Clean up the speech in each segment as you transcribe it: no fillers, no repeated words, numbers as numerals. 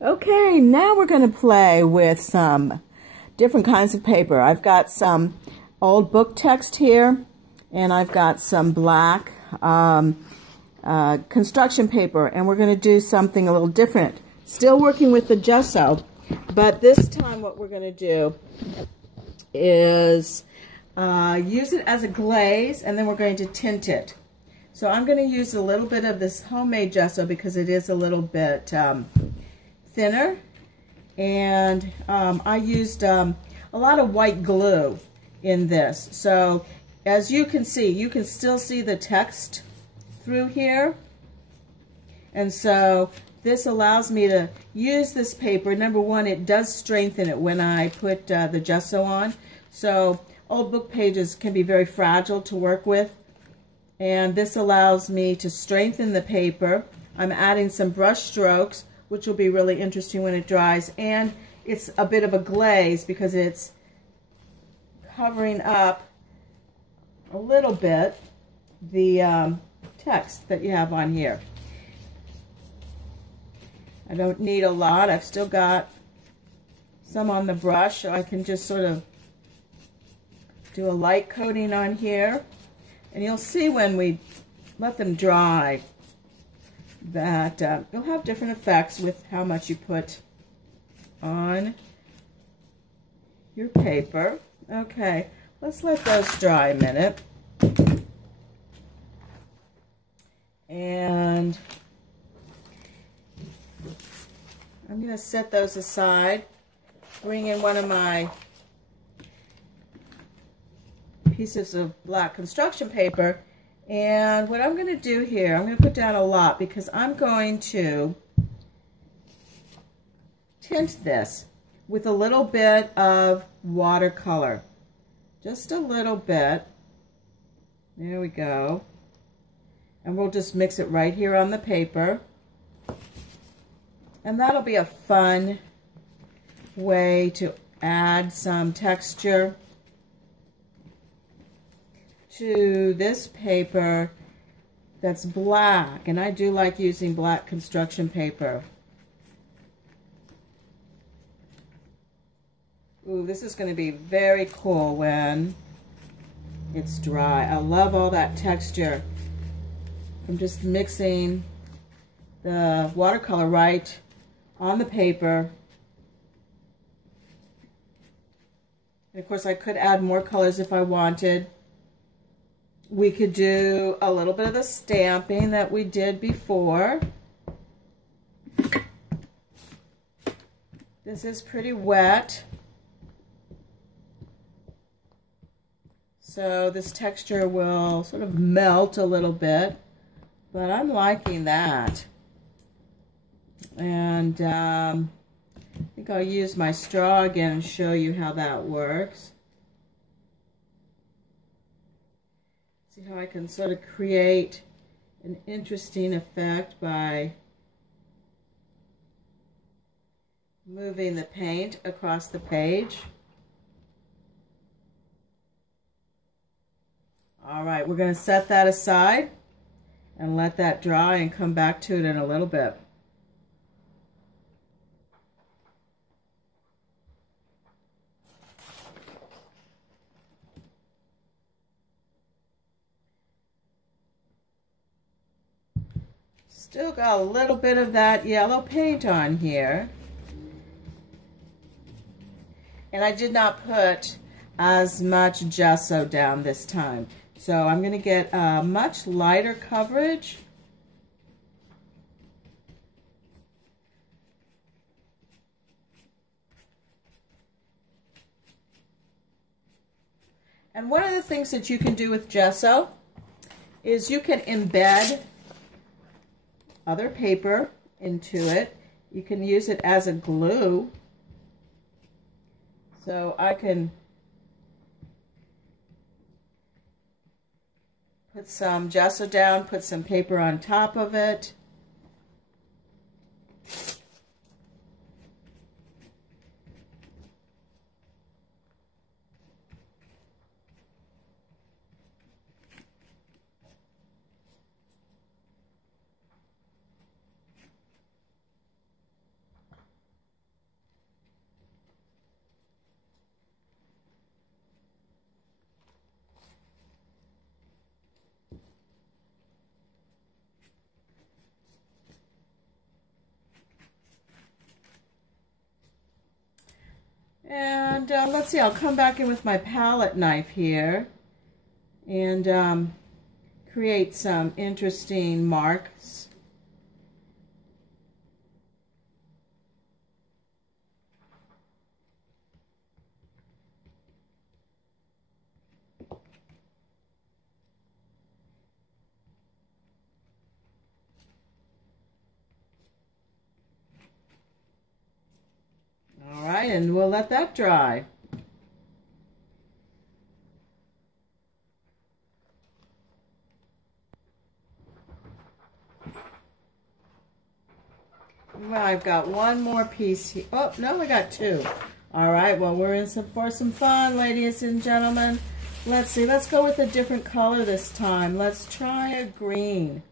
Okay, now we're going to play with some different kinds of paper. I've got some old book text here, and I've got some black construction paper, and we're going to do something a little different. Still working with the gesso, but this time what we're going to do is use it as a glaze, and then we're going to tint it. So I'm going to use a little bit of this homemade gesso because it is a little bit thinner, and I used a lot of white glue in this. So as you can see, you can still see the text through here, and so this allows me to use this paper. Number one, it does strengthen it when I put the gesso on. So old book pages can be very fragile to work with, and this allows me to strengthen the paper. I'm adding some brush strokes, which will be really interesting when it dries, and it's a bit of a glaze because it's covering up a little bit the text that you have on here. I don't need a lot. I've still got some on the brush, so I can just sort of do a light coating on here. And you'll see when we let them dry that you'll have different effects with how much you put on your paper. Okay, let's let those dry a minute. And I'm going to set those aside, bring in one of my pieces of black construction paper, and what I'm going to do here, I'm going to put down a lot because I'm going to tint this with a little bit of watercolor. Just a little bit. There we go. And we'll just mix it right here on the paper. And that'll be a fun way to add some texture to this paper that's black, and I do like using black construction paper. Ooh, this is going to be very cool when it's dry. I love all that texture. I'm just mixing the watercolor right on the paper. And of course I could add more colors if I wanted. We could do a little bit of the stamping that we did before. This is pretty wet, so this texture will sort of melt a little bit, but I'm liking that. And I think I'll use my straw again and show you how that works. See how I can sort of create an interesting effect by moving the paint across the page. All right, we're going to set that aside and let that dry and come back to it in a little bit. Still got a little bit of that yellow paint on here. And I did not put as much gesso down this time. So I'm going to get a much lighter coverage. And one of the things that you can do with gesso is you can embed other paper into it. You can use it as a glue. So I can put some gesso down, put some paper on top of it. And let's see, I'll come back in with my palette knife here and create some interesting marks. All right, and we'll let that dry. Well, I've got one more piece here. Oh, no, I got two. All right, well, we're in for some fun, ladies and gentlemen. Let's see, let's go with a different color this time. Let's try a green.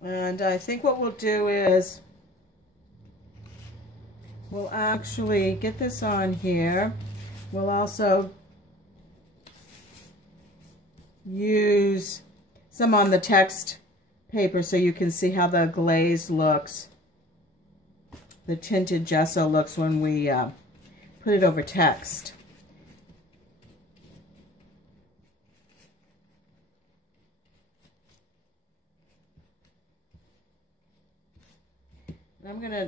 And I think what we'll do is we'll actually get this on here. We'll also use some on the text paper so you can see how the glaze looks, the tinted gesso looks when we put it over text.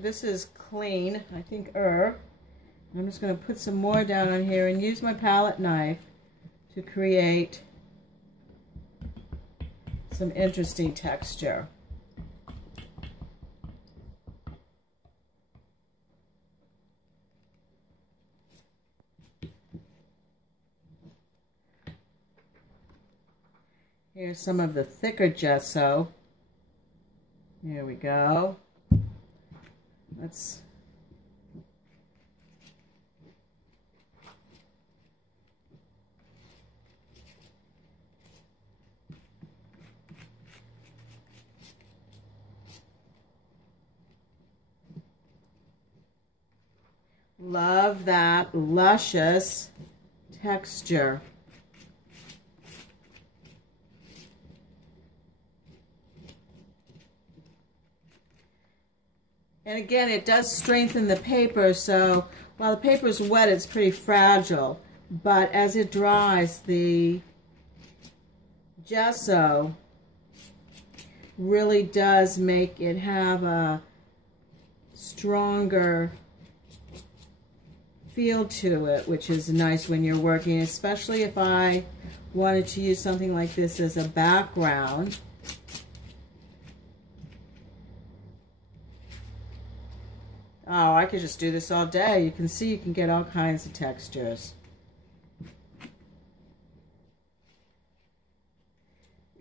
This is clean, I think, I'm just gonna put some more down on here and use my palette knife to create some interesting texture. Here's some of the thicker gesso. Here we go. Let's love that luscious texture. And again, it does strengthen the paper, so while the paper is wet, it's pretty fragile. But as it dries, the gesso really does make it have a stronger feel to it, which is nice when you're working, especially if I wanted to use something like this as a background. Oh, I could just do this all day. You can see you can get all kinds of textures.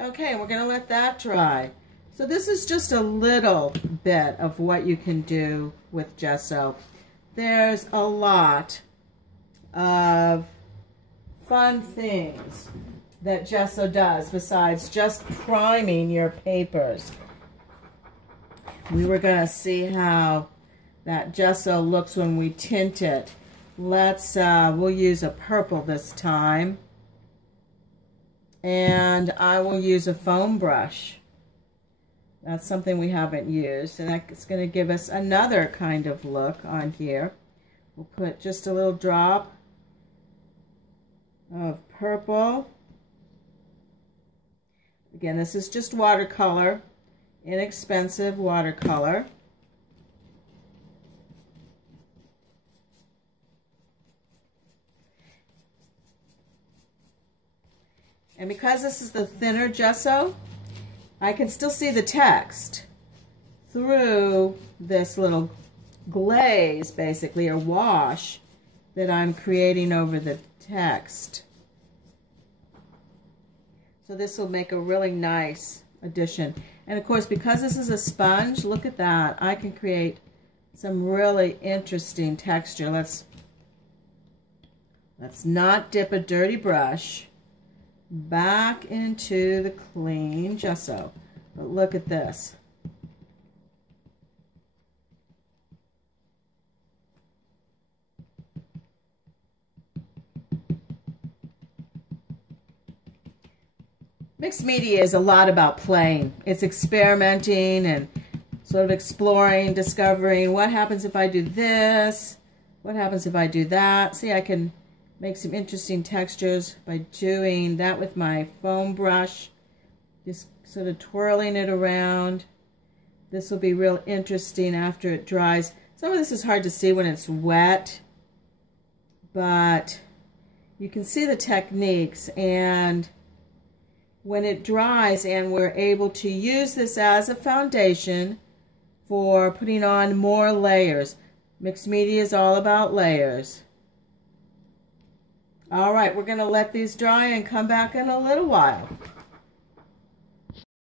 Okay, we're going to let that dry. So this is just a little bit of what you can do with gesso. There's a lot of fun things that gesso does besides just priming your papers. We were going to see how that gesso looks when we tint it. We'll use a purple this time. And I will use a foam brush. That's something we haven't used. And that's going to give us another kind of look on here. We'll put just a little drop of purple. Again, this is just watercolor, inexpensive watercolor. And because this is the thinner gesso, I can still see the text through this little glaze, basically, or wash that I'm creating over the text. So this will make a really nice addition. And of course, because this is a sponge, look at that. I can create some really interesting texture. Let's not dip a dirty brush back into the clean gesso. But look at this. Mixed media is a lot about playing. It's experimenting and sort of exploring, discovering what happens if I do this, what happens if I do that. See, I can make some interesting textures by doing that with my foam brush, just sort of twirling it around. This will be real interesting after it dries. Some of this is hard to see when it's wet, but you can see the techniques, and when it dries and we're able to use this as a foundation for putting on more layers. Mixed media is all about layers. All right, we're going to let these dry and come back in a little while.